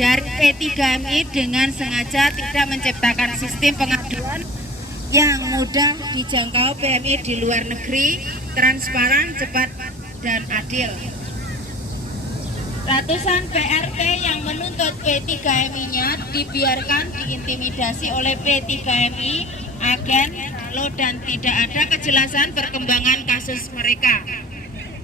dari P3MI dengan sengaja tidak menciptakan sistem pengaduan yang mudah dijangkau PMI di luar negeri, transparan, cepat, dan adil. Ratusan PRT yang menuntut P3MI-nya dibiarkan diintimidasi oleh P3MI, agen, lalu dan tidak ada kejelasan perkembangan kasus mereka.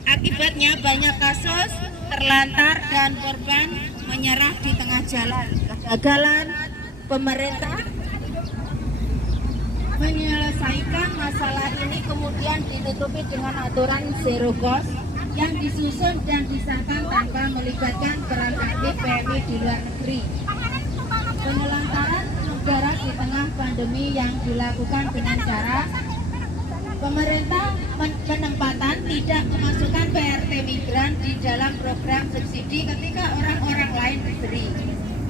Akibatnya banyak kasus terlantar dan korban menyerah di tengah jalan. Kegagalan pemerintah menyelesaikan masalah ini kemudian ditutupi dengan aturan zero cost yang disusun dan disahkan tanpa melibatkan peran aktif PMI di luar negeri. Penelantaran negara di tengah pandemi yang dilakukan dengan cara pemerintah penempatan tidak memasukkan PRT migran di dalam program subsidi ketika orang-orang lain diberi.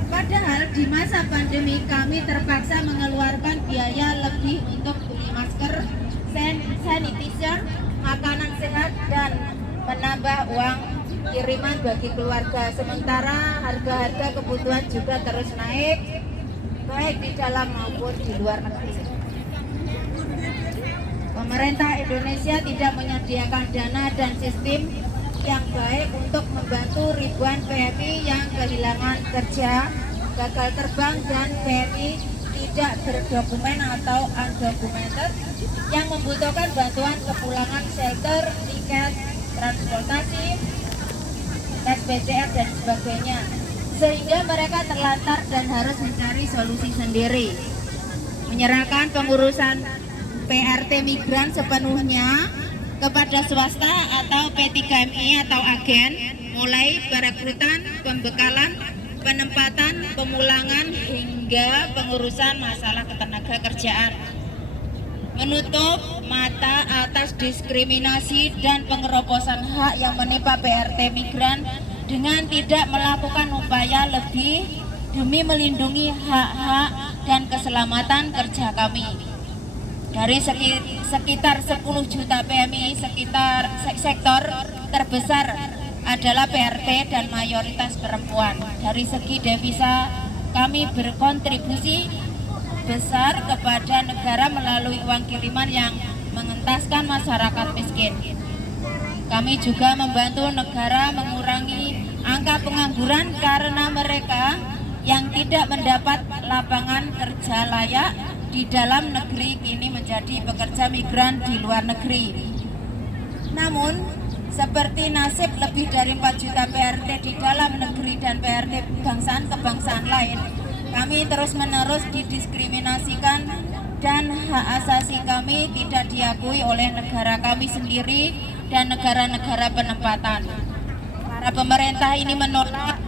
Padahal di masa pandemi kami terpaksa mengeluarkan biaya lebih untuk beli masker, sanitizer, makanan sehat, dan menambah uang kiriman bagi keluarga. Sementara harga-harga kebutuhan juga terus naik, baik di dalam maupun di luar negeri. Pemerintah Indonesia tidak menyediakan dana dan sistem yang baik untuk membantu ribuan PMI yang kehilangan kerja, gagal terbang, dan PMI tidak berdokumen atau undocumented yang membutuhkan bantuan kepulangan, shelter, tiket, transportasi, tes PCR, dan sebagainya, sehingga mereka terlantar dan harus mencari solusi sendiri. Menyerahkan pengurusan PRT migran sepenuhnya kepada swasta atau P3MI atau agen, mulai perekrutan, pembekalan, penempatan, pemulangan, hingga pengurusan masalah ketenaga kerjaan. Menutup mata atas diskriminasi dan pengerobosan hak yang menimpa PRT migran dengan tidak melakukan upaya lebih demi melindungi hak-hak dan keselamatan kerja kami. Dari sekitar 10 juta PMI, sektor terbesar adalah PRT dan mayoritas perempuan. Dari segi devisa, kami berkontribusi besar kepada negara melalui uang kiriman yang mengentaskan masyarakat miskin. Kami juga membantu negara mengurangi angka pengangguran karena mereka yang tidak mendapat lapangan kerja layak di dalam negeri kini menjadi pekerja migran di luar negeri. Namun, seperti nasib lebih dari 4 juta PRT di dalam negeri dan PRT kebangsaan lain, kami terus-menerus didiskriminasikan dan hak asasi kami tidak diakui oleh negara kami sendiri dan negara-negara penempatan. Para pemerintah ini menolak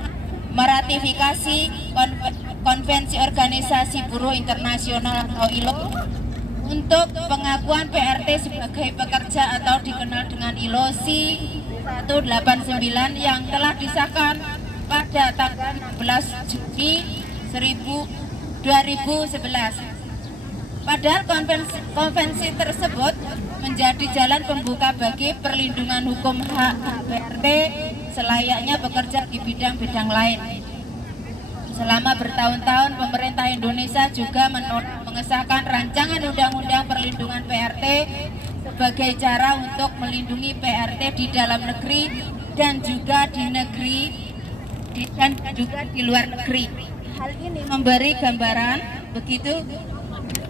meratifikasi Konvensi Organisasi Buruh Internasional atau ILO untuk pengakuan PRT sebagai pekerja atau dikenal dengan ILO C-189 yang telah disahkan pada tanggal 16 Juni 2011. Padahal konvensi tersebut menjadi jalan pembuka bagi perlindungan hukum hak PRT selayaknya bekerja di bidang-bidang lain. Selama bertahun-tahun pemerintah Indonesia juga mengesahkan rancangan undang-undang perlindungan PRT sebagai cara untuk melindungi PRT di dalam negeri dan juga di luar negeri. Hal ini memberi gambaran begitu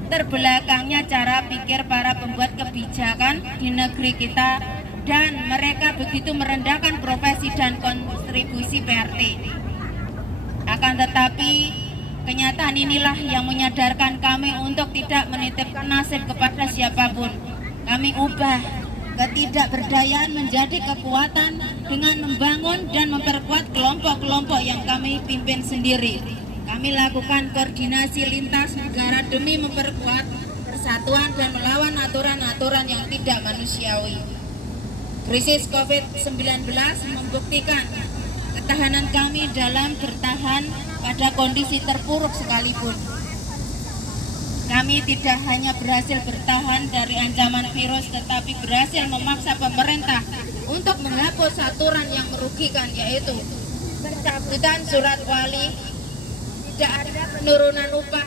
terbelakangnya cara pikir para pembuat kebijakan di negeri kita, dan mereka begitu merendahkan profesi dan kontribusi PRT. Akan tetapi, kenyataan inilah yang menyadarkan kami untuk tidak menitipkan nasib kepada siapapun. Kami ubah ketidakberdayaan menjadi kekuatan dengan membangun dan memperkuat kelompok-kelompok yang kami pimpin sendiri. Kami lakukan koordinasi lintas negara demi memperkuat persatuan dan melawan aturan-aturan yang tidak manusiawi. Krisis COVID-19 membuktikan ketahanan kami dalam bertahan pada kondisi terpuruk sekalipun. Kami tidak hanya berhasil bertahan dari ancaman virus, tetapi berhasil memaksa pemerintah untuk menghapus aturan yang merugikan, yaitu pencabutan surat wali tidak ada penurunan upah.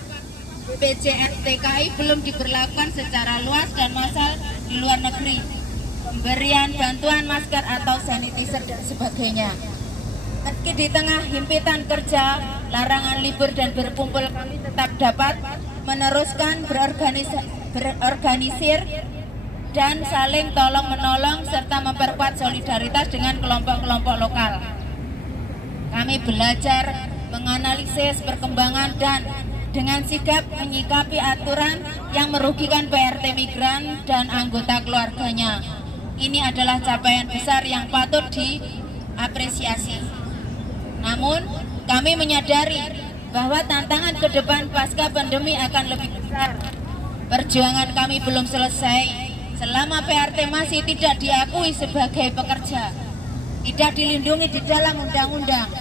BPJS TKI belum diberlakukan secara luas dan massal di luar negeri. Pemberian bantuan masker atau sanitizer dan sebagainya. Meski di tengah himpitan kerja, larangan libur dan berkumpul, kami tetap dapat meneruskan berorganisir dan saling tolong-menolong serta memperkuat solidaritas dengan kelompok-kelompok lokal. Kami belajar menganalisis perkembangan dan dengan sigap menyikapi aturan yang merugikan PRT migran dan anggota keluarganya. Ini adalah capaian besar yang patut diapresiasi. Namun, kami menyadari bahwa tantangan ke depan pasca pandemi akan lebih besar. Perjuangan kami belum selesai selama PRT masih tidak diakui sebagai pekerja, tidak dilindungi di dalam undang-undang,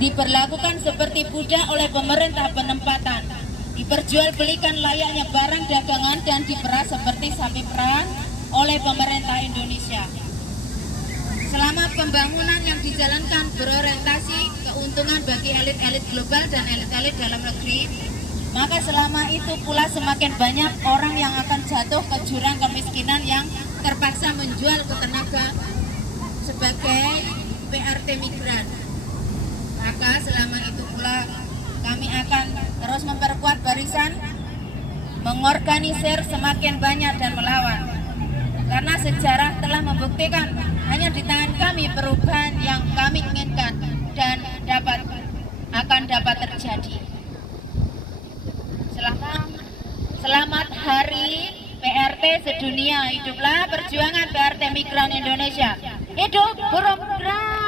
diperlakukan seperti budak oleh pemerintah penempatan, diperjualbelikan layaknya barang dagangan dan diperas seperti sapi perah oleh pemerintah Indonesia. Selama pembangunan yang dijalankan berorientasi keuntungan bagi elit-elit global dan elit-elit dalam negeri, maka selama itu pula semakin banyak orang yang akan jatuh ke jurang kemiskinan yang terpaksa menjual ketenaga sebagai PRT migran. Maka selama itu pula kami akan terus memperkuat barisan, mengorganisir semakin banyak dan melawan. Karena sejarah telah membuktikan hanya di tangan kami perubahan yang kami inginkan dan akan dapat terjadi. Selamat Hari PRT sedunia. Hiduplah perjuangan PRT migran Indonesia. Hidup buruh migran.